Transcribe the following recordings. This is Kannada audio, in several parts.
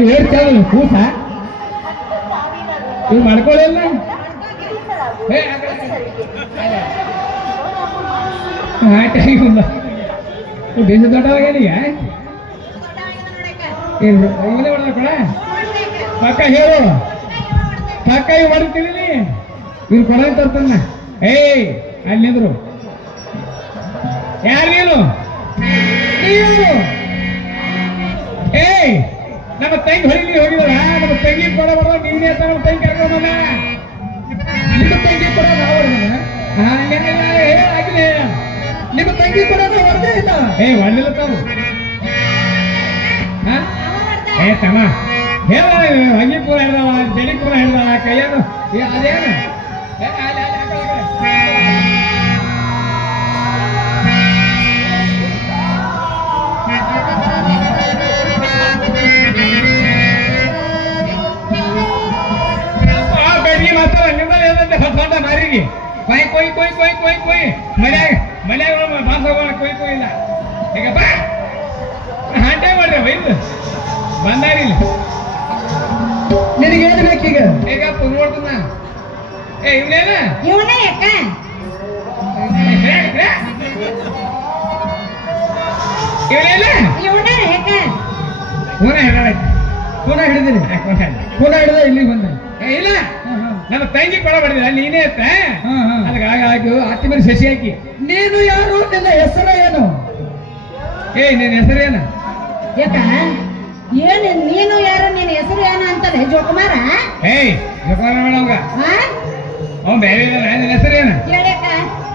ಹೇಳ್ತಾವ ಕೂಸ ಇವ್ ಮಾಡ್ಕೊಳ್ಳಲ್ಲ ಬೇಸ ದೊಡ್ಡವಾಗೇನಿಗ ಇವನೇ ಹೊಡೆದ ಪಕ್ಕ ಹೇಳು ಪಕ್ಕ ಇವ್ ಹೊಡ್ತೀನಿ ಇವ್ರು ಕೊಡ ತರ್ತಾನ ಏಯ್ ಅಲ್ಲಿದ್ರು ಯಾರು ನೀನು ಏಯ್ ನಮ್ಮ ತಂಗಿ ಹೊಡಿಲಿ ಹೋಗಿದ್ರ ನಮ್ಮ ತಂಗಿ ಕೊಡ ಬರೋ ನೀನೇ ನಮ್ಮ ತಂಗಿ ಕರ್ಕೊಂಡ ನಿಮ್ಮ ತಂಗಿ ಕೊಡ ಆಗಿದೆ ನಿಮ್ಮ ತಂಗಿ ಕೊಡ ಹೊಡೆದೇ ಇಲ್ಲ ಹೊಡೆದಿಲ್ಲ ತಾವು ಏ ತಮ್ಮ ಹೇಳ ಹಂಗಿ ಪೂರ ಹಿಡ್ದಾವ ಜಡಿ ಪೂರ ಹಿಡ್ದಾವ ಕೈಯನ್ನು ಅದೇನು ಹೊಸ ಮಾರಿಗೆ ಕೊಯ್ ಕೊಯ್ ಕೊಯ್ ಕೊಯ್ ಕೊಯ್ ಕೊಯ್ ಮನ್ಯಾಗ ಬಾಸ್ ಹೋಗೋಣ ಕೊಯ್ ಕೊಯ್ ಇಲ್ಲ ಈಗ ಬಾ ಹಾಂಟೆ ಮಾಡ್ರಿ ಬೈದು ಬಂದಾರಿಲ್ಲ ನಿನಗೆ ಏನು ಬೇಕೀಗ ಈಗ ನೋಡ್ತನ ಏ ಇವನೇನ ಇವನೇ ಯಾಕ ಇವನೇನ ಇವನೇ ಯಾಕ ಫೋನ ಹಿಡಿದಿನಿ ಫೋನ ಹಿಡಿದ ಇಲ್ಲಿಗೆ ಬಂದ ಇಲ್ಲ ನನ್ನ ತಂಗಿ ಕೊಡ ಬಡಿದ ನೀನೇ ಅತ್ತ ಅದಕ್ಕೆ ಹತ್ತಿ ಮೇಲೆ ಶಶಿ ಹಾಕಿ ನೀನು ಯಾರು ನಿನ್ನ ಹೆಸರು ಏನು ನಿನ್ನ ಹೆಸರು ಏನ ಯಾಕ ಏನು ನೀನು ಯಾರು ನಿನ್ನ ಹೆಸರು ಏನು ಅಂತಲೇ ಜೋಕುಮಾರ ಜೋಕುಮಾರ ಮೇಡಮ್ಗ ಅವ್ನು ಬೇರೆ ನಿನ್ನ ಹೆಸರು ಏನ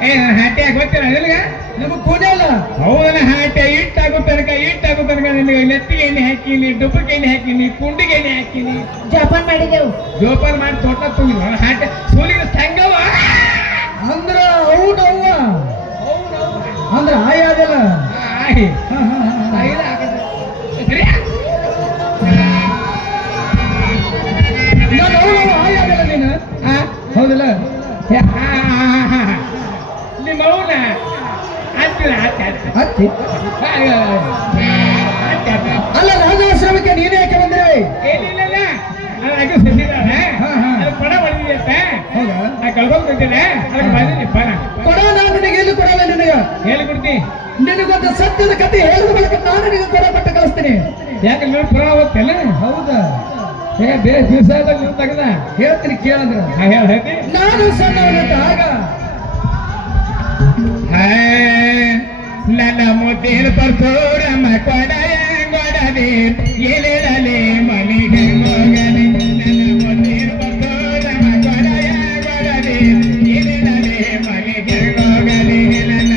ನನ್ನ ಹಾಟಿ ಹಾಕಿ ಗೊತ್ತಿಲ್ಲ ನಿನಗ ನಮಗ್ ಕೂಡೆ ಅಲ್ಲ ಹೌದನ ಹಾಟಿ ಇಟ್ಟಾಗೋ ತನಕ ನಿನಗೆ ನೆತ್ತಿಗೆ ಎಣ್ಣೆ ಹಾಕಿನಿ ಡುಬ್ಬಕ್ಕೆ ಎಣ್ಣೆ ಹಾಕಿನಿ ಕುಂಡಿಗೆ ಎಣ್ಣೆ ಹಾಕಿನಿ ಜೋಪಾನ ಮಾಡಿದೆವು ಜೋಪಾನ ಮಾಡಿ ತೋಟ ತುಂಬಿದ್ವ ಹಾಟೆ ಸೂಲಿಗೆ ಸಂಗವ ಅಂದ್ರ ಹೌದವ್ವ ಅಂದ್ರ ಆಯ್ ಆಗಲ್ಲ ಆಯ್ ಆಯ್ ಆಗಲ್ಲ ನೀನು ಹೌದಲ್ಲ ನಿಮ್ಮ ಅವನ ಹತ್ತಿ ಅಲ್ಲ ರಾಜಾಶ್ರಮಕ್ಕೆ ನೀನೇ ಯಾಕೆ ಬಂದ್ರೆ ಏನಿಲ್ಲ ಅದು ಸಸಿದಾಳೆ ಕೊಡ ಬಂದಿದೆ ನಾ ಕಳ್ಕೊಂಡ್ ಬಂದಿದ್ದೆ ಅದಕ್ಕೆ ಬಂದಿನಿ ಕೊಡ ನಾನು ನಿನಗೆ ಎಲ್ಲಿ ಕೊಡಲ್ಲ ನಿನಗ ಹೇಳಿಕೊಡ್ತೀನಿ ನಿನಗೊಂದು ಸತ್ಯದ ಕಥೆ ಹೇಳಿದ ಬಳಿಕ ನಾನು ನಿನಗೆ ಕೊಡ ಪಟ್ಟ ಕಳಿಸ್ತೀನಿ ಯಾಕೆ ನೀವು ಪುರಾಣ ಓದ್ತೇನೆ ಹೌದಾ ಈಗ ಬೇರೆ ದಿವಸ ನೀವು ತೆಗದ ಹೇಳ್ತೀನಿ ಕೇಳಂದ್ರ ಹೇಳ್ತೀನಿ ನಾನು ಸಣ್ಣವನಂತ ಆಗ ನನ್ನ ಮುದ್ದಿನ ಪರ್ಸೂರಮ್ಮ ಕೊಡಯ ಕೊಡದೆ ಎಲೆಡಲೆ ಮನೆಗೆ ಹೋಗದೆ ನನ್ನ ಮುದ್ದಿನ ಪರ್ಸೂರಮ್ಮ ಕೊಡಯ ಕೊಡದೆ ಎಲೆಡಲೆ ಮನೆಗೆ ಹೋಗದೆ ನನ್ನ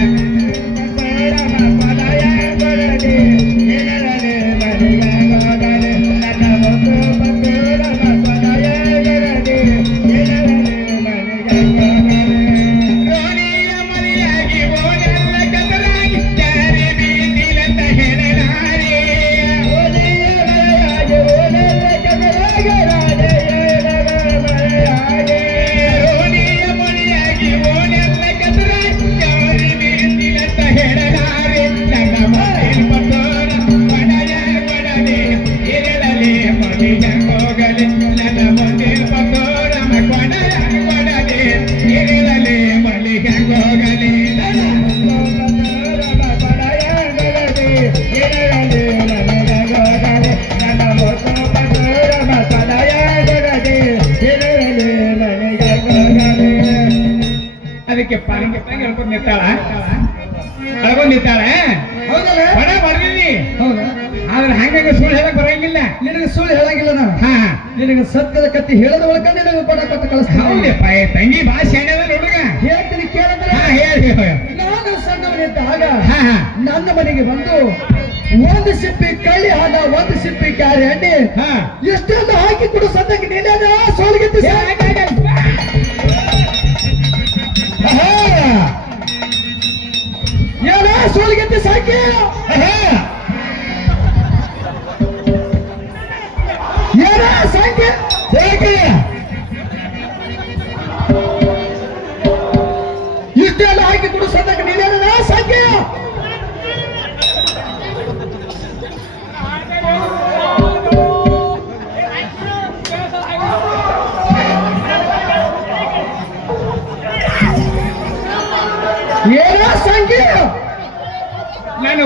ಪರ್ಸೂರಮ್ಮ ಕೊಡಯ ಕೊಡದೆ ಎಲೆಡಲೆ ಮನೆಗೆ ಹೋಗದೆ ನನ್ನ ಮುದ್ದು ಪರ್ಸೂರಮ್ಮ ಕೊಡಯ ಕೊಡದೆ ಎಲೆಡಲೆ ಮನೆಗೆ ಹೋಗದೆ ಅದಕ್ಕೆ ಹೇಳ್ಕೊಂಡು ನಿಂತಾಳೆ ಬಡ ಬರ್ದೀನಿ ಆದ್ರೆ ಹಂಗ ಸುಳ್ಳು ಹೇಳಕ್ ಬರಂಗಿಲ್ಲ ನಿನಗೆ ಸುಳ್ಳು ಹೇಳಂಗಿಲ್ಲ ನಾನು ನಿನಗೆ ಸತ್ಯದ ಕತ್ತಿ ಹೇಳದ ಒಳಕ ನಿನಗೆ ಕೊಡ ಕೊಟ್ಟು ಕಳಿಸ್ತೀನಿ ತಂಗಿ ಭಾಷೆ ಹುಡುಗ ಹೇಳ್ತೀನಿ ಕೇಳಿದ್ರೆ ಹೇಳಿ ನಾನು ಸಣ್ಣವನಿದ್ದಾಗ ನನ್ನ ಮನೆಗೆ ಬಂದು ಒಂದು ಸಿಪ್ಪಿ ಕಳ್ಳಿ ಹಾಡ ಒಂದು ಸಿಪ್ಪಿ ಕ್ಯಾರಿ ಎಣ್ಣೆ ಎಷ್ಟೊಂದು ಹಾಕಿ ಕೊಡು ಸದ್ಯಕ್ಕೆ ನೀನೇನ ಸೋಲ್ಗೆತ್ತಿ ಏನ ಸೋಲ್ಗೆತ್ತಿ ಸಾಕಿ ಏನ ಸಾಕಿ ಸಾಕಿ ಇಷ್ಟೆಲ್ಲ ಹಾಕಿ ಕೊಡು ಸದ್ಯಕ್ಕೆ ನೀನೇನ ಸಾಕಿ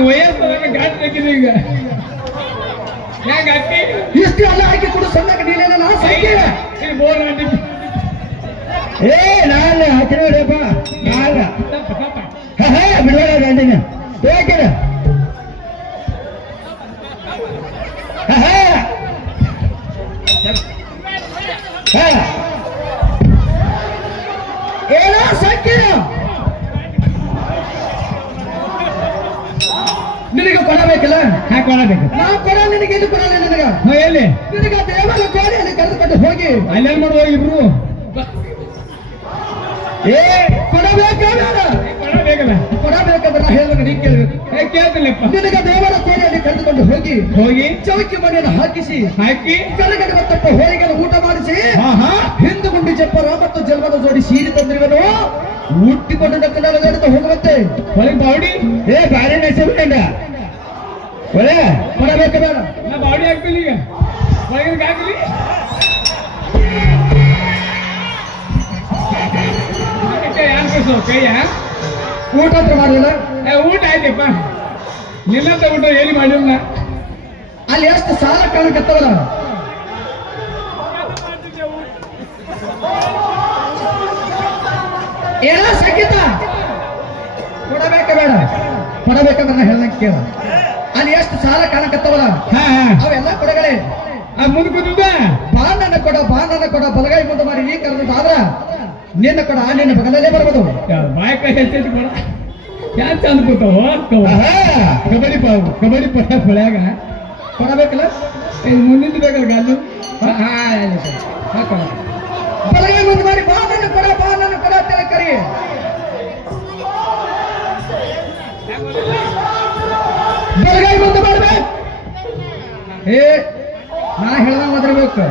ವಯಸ್ಸು ಗಾಡಿ ತೆಗಿದು ಈಗ ಹೆಂಗ ಅಕ್ಕಿ ಇಷ್ಟು ಎಲ್ಲ ಹಾಕಿ ಕೊಡು ಸಣ್ಣಕ್ಕೆ ನೀನೇನ ನಾ ಸಂಖ್ಯೆ ಇದು ಬೋರ್ ಗಂಟೆ ಏ ನಾಳೆ ಹಾಕಿರೋಡಪ್ಪ ನಾಳೆ ಬಿಡೋಣ ಗಂಡಿನ ಬೇಕಿರ ಏನೋ ಸಂಖ್ಯೆ ನಿನಗೆ ಕೊಡಬೇಕಲ್ಲ ಹಾಕೊಳಬೇಕು ನಾವು ಕೊಡ ನಿನಗೆ ಎಲ್ಲಿ ಕೊಡಲ್ಲ ನಿನಗ ಎಲ್ಲಿ ನಿನಗ ದೇವರ ಕೋಣೆಯಲ್ಲಿ ಕರೆದುಕೊಂಡು ಹೋಗಿ ಅಲ್ಲೇನ್ ಮಾಡುವ ಇಬ್ರು ಏ ಕೊಡಬೇಕಲ್ಲ ಕೊಡಬೇಕಲ್ಲ ಕೊಡಬೇಕಂದ್ರೆ ನಾ ಹೇಳ್ಬೇಕು ನೀ ಕೇಳ್ಬೇಕು ಕೇಳ್ತಿಲ್ಲಪ್ಪ ನಿನಗ ದೇವರ ಕೋಣೆಯಲ್ಲಿ ಕರೆದುಕೊಂಡು ಹೋಗಿ ಹೋಗಿ ಚೌಕಿ ಮನೆಯನ್ನು ಹಾಕಿಸಿ ಹಾಕಿ ಕೆಳಗಡೆ ಮತ್ತಪ್ಪ ಹೋಳಿಗೆಯನ್ನು ಊಟ ಮಾಡಿಸಿ ಹಾ ಹಿಂದು ಗುಂಡಿ ಜಪ್ಪರ ಮತ್ತು ಜಲ್ಮದ ಜೋಡಿ ಸೀರೆ ತಂದಿರುವನು ಹುಟ್ಟಿಕೊಂಡು ನಕ್ಕನಾಲ ನಡೆದು ಹೋಗುವಂತೆ ಹೊರಗೆ ಬಾವಡಿ ಏ ಬಾರಿ ನಡೆಸಿಬಿಟ್ಟಂಡ ಒಳ್ಳೆ ಕೊಡಬೇಕು ಬೇಡ ನಾ ಬಾವಡಿ ಹಾಕ್ತಿಲ್ಲ ಈಗ ಹೊರಗೆ ಹಾಕ್ಲಿ ಕೈಯ ಊಟ ಹತ್ರ ಮಾಡಲಿಲ್ಲ ಊಟ ಆಯ್ತಪ್ಪ ನಿನ್ನಂತ ಊಟ ಎಲ್ಲಿ ಮಾಡಿಲ್ಲ ಅಲ್ಲಿ ಎಷ್ಟು ಸಾಲ ಕಾಣಕತ್ತವಲ್ಲ ಏನ ಸಂಗೀತ ಕೊಡಬೇಕ ಬೇಡ ಕೊಡಬೇಕಂದ್ರೆ ನಾ ಹೇಳ್ದಂಗೆ ಕೇಳ ಅಲ್ಲಿ ಎಷ್ಟು ಸಾಲ ಕಾಣಕತ್ತವಲ್ಲ ಹಾ ಅವೆಲ್ಲ ಕೊಡಗಳೇ ಮುಂದೆ ಕೂತದ ಬಾಣನ ಕೊಡ ಬಲಗೈ ಮುಂದೆ ಮಾಡಿ ನೀ ಕರೆದ ಆದ್ರ ನಿನ್ನ ಕೊಡ ನಿನ್ನ ಬಗಲಲ್ಲೇ ಬರ್ಬೋದು ಬಾಯ್ ಕೈ ಹೆಚ್ಚು ಕೊಡ ಯಾರು ಚಂದ ಕೂತಾವ ಕಬಡ್ಡಿ ಪಡ ಹೊಳ್ಯಾಗ ಕೊಡಬೇಕಲ್ಲ ಮುಂದಿನ ಬೇಕಲ್ಲ ಗಾಜು ಬಲಗೈ ಮುಂದೆ ಮಾಡಿ ಬಾಣನ ಕೊಡ ಅಂತೇಳಿ ಕರಿ ಬಲಗೈ ಮುಂದೆ ಮಾಡ್ಬೇಕು ಏ ನಾ ಹೇಳ್ದಂಗ ಒದರ್ಬೇಕು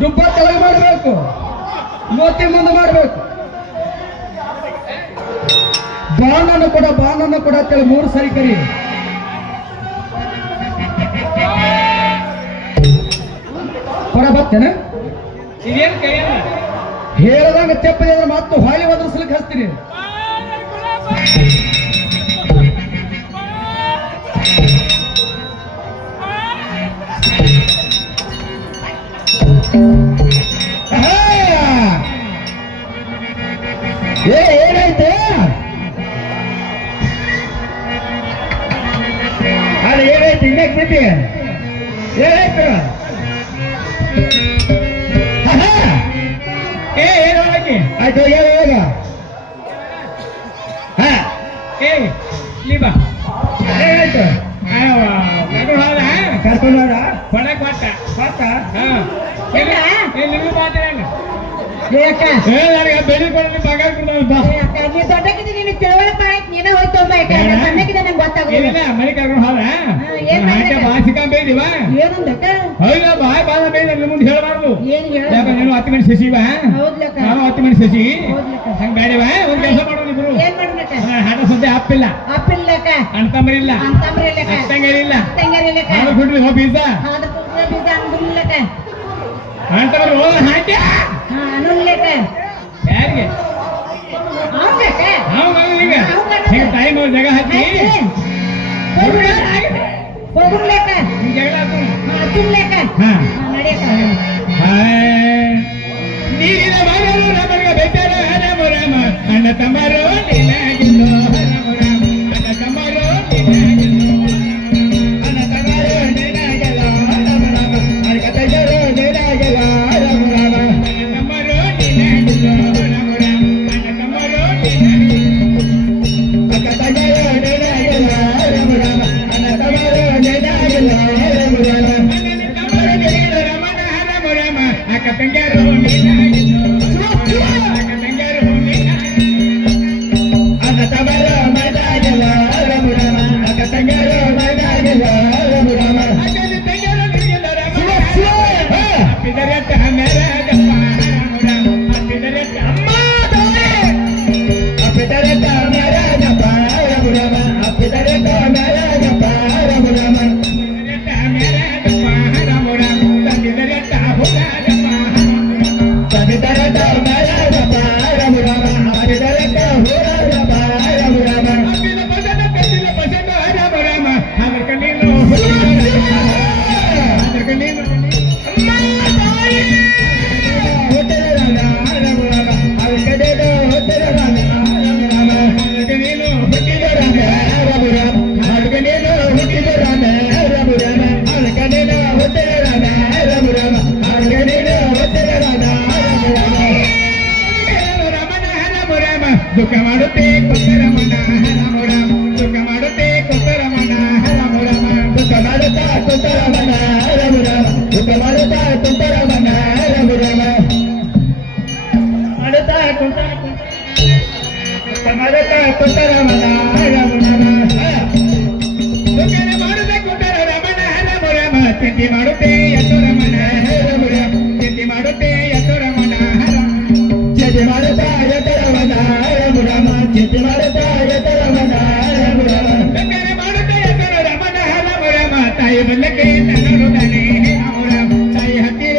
ದುಬ್ಬ ತೆಳಗೆ ಮಾಡಬೇಕು ಮೋತಿ ಮುಂದೆ ಮಾಡಬೇಕು ಬಾಣನ ಕೊಡ ಅಂತೇಳಿ 3 ಸರಿ ಕರಿ ಕೊಡ ಬರ್ತೇನೆ ಇದೇನು ಕೈ ಹೇಳ್ದಂಗ ತೆಪ್ಪದೆ ಅಂದ್ರೆ ಮತ್ತು ಹೊಳ್ಳಿ ಒದರ್ಸ್ಲಿಕ್ಕೆ ಹಚ್ತೀನಿ ಏನಾಯ್ತು ಅದು ಏನಾಯ್ತು ಇನ್ನಕ್ಕೆ ಬಿಟ್ಟಿ ಏನಾಯ್ತು ಏನು ಹಾಕಿ ಆಯ್ತು ಹೇಗ ಹಾ ನೀ ಬಾ ಏನಾಯ್ತು ಕರ್ಕೊಂಡು ಹೋದ ಕೊಡ ಕೊಟ್ಟ ನಿಮ್ಗೆ ಮಾತಾಡ ನನಗೆ ಬೆಳಿ ಕೊಡೋದು ಬಾ ನೀ ದೊಡ್ಡಕ್ಕಿದ್ರೆ ನಿನಗೆ ತಿಳುವಳಿಕೆ ಆಯ್ತು ನೀನೇ ಹೋಯ್ತು ಸಣ್ಣಕ್ಕಿದೆ ನಂಗೆ ಗೊತ್ತಾಗೋದಿಲ್ಲ ಇಲ್ಲ ಮನೆ ಕರ್ಕೊಂಡು ಹೋದ ಏನ್ ಮಾಡಿದ್ರಿ? ಬಾಸಿಕ ಬೇಡಿವ ಏನಂದಕ್ಕ ಹೌದಾ ಬಾಯ್ ಬಾಳ ಬೇಡ ನಿಮ್ಮ ಮುಂದೆ ಹೇಳಬಾರ್ದು ಏನ್ ಹೇಳ ಯಾಕ ನೀನು 10 ಮಿನಿಟ್ ಸಸಿವ ಹೌದ್ಲಕ್ಕ ನಾನು 10 ಮಿನಿಟ್ ಸಸಿ ಹೌದ್ಲಕ್ಕ ಹಂಗ ಬೇಡವ ಒಂದ್ ಕೆಲಸ ಮಾಡೋಣ ಇಬ್ರು ಏನ್ ಮಾಡ್ಲಕ್ಕ ಹಾಟ ಸದ್ಯ ಅಪ್ಪಿಲ್ಲ ಅಪ್ಪಿಲ್ಲಕ್ಕ ಅಣ್ತಂಬರಿಲ್ಲ ಅಂತಂಬ್ರಿಲ್ಲಕ್ಕ ಅತ್ತಂಗರಿಲ್ಲ ತಂಗಾರಿಲ್ಲಕ್ಕ ಹಾಲು ಕೊಡ್ರಿ ಹೋ ಬೀಜ ಹಾದ್ರ ಕುಂದ್ರ ಬೀಜ ಅಂದ್ರಿಲ್ಲಕ್ಕ ಅಣ್ತಂಬರಿ ಹೋದ ಹಾಕ್ಯ ಅನ್ನುಲ್ಲಕ್ಕ ಯಾರಿಗೆ ಹೌದಕ್ಕ ನಾವು ಈಗ ಈಗ ಟೈಮ್ ಜಾಗ ಹಾಕಿ ಹೋಗ್ಬಿಡ್ಲಕ್ಕ ಜಗಳ ಆತು ಹಚ್ಚಿಡ್ಲಕ್ಕ ಹಾ ನಡೆಯಕ್ಕ ನೀರಿನ ಮಗರು ನಮಗೆ ಬೆಟ್ಟರ ರಾಮ ರಾಮ ಅಣ್ಣ ತಮ್ಮರು ನೀನಾಗಿಲ್ಲೋ ರಾಮ ರಾಮ ಅಣ್ಣ ತಮ್ಮರು ನೀನಾಗಿಲ್ಲೋ ಅಣ್ಣ ತಮ್ಮರು ನೀನಾಗಿಲ್ಲೋ ರಾಮ ರಾಮ ಅಣ್ಣ ಕಥೆಗಳು ನೀನಾಗಿಲ್ಲ ರಾಮ ರಾಮ ಅಣ್ಣ ತಮ್ಮರು ನೀನಾಗಿಲ್ಲೋ ರಾಮ ರಾಮ ಅಣ್ಣ ತಮ್ಮರು ನೀನಾಗಿಲ್ಲೋ ಕಥೆಗಳು ನೀನಾಗಿಲ್ಲ ರಾಮ ರಾಮ ಅಣ್ಣ ತಮ್ಮರು ನೀನಾಗಿಲ್ಲ ರಾಮ ರಾಮ ಅಣ್ಣ ತಮ್ಮರು ನೀನಾಗಿಲ್ಲ ರಮಣ ರಾಮ ರಾಮ ಅಕ್ಕ ತಂಗಾರು ನೀನಾಗಿಲ್ಲೋ ಅಕ್ಕ ತಂಗಾರು ನೀನಾಗಿಲ್ಲೋ ಅಣ್ಣ ರಾಮ ರಾಮ ರಾಮ ಅರ್ಕನಿನ ಹೊಟ್ಟೆಯ ರಾಮ ರಾಮ ರಾಮ ಅರ್ಕನಿನ ಹೊಟ್ಟೆಯ ರಾಮ ರಾಮ ರಾಮ ದುಃಖ ಮಾಡುತ್ತೆ ಕುಂದರಮಣ ರಾಮ ರಾಮ ದುಃಖ ಮಾಡುತ್ತೆ ಕುಂದರಮಣ ರಾಮ ರಾಮ ದುಃಖ ಮಾಡುತ್ತಾ ಕುಂತರಮನ ರಾಮ ರಾಮ ದುಃಖ ಮಾಡುತ್ತಾ ಕುಂತರಮನ ರಾಮ ರಾಮ ಮಾಡುತ್ತಾ ಮಾಡುತ್ತಾ ಕುಂತರಮನ ರಾಮ ರಾಮ ದುಃಖನ ಮಾಡುತ್ತೆ ಕುಂದರ ರಮಣ ರಾಮ ರಾಮ ಚಿಂತೆ ಮಾಡುತ್ತೆ ಎದ್ದು ರಮಣ ರಾಮ ರಾಮ ಚಿಂತೆ ಮಾಡುತ್ತೆ ಎದ್ದು ರಮಣ ಚಿಂತೆ ಮಾಡುತ್ತಾ ಯತರಮನ ರಾಮ ರಾಮ ಚಿಂತೆ ಮಾಡುತ್ತಾ ಯತರಮನ ರಾಮ ರಾಮ ದುಃಖನ ಮಾಡುತ್ತೆ ಎದ್ದು ರಮಣ ರಾಮ ರಾಮ ತಾಯಿ ಬಲ್ಲಕ್ಕೆ ತನ್ನ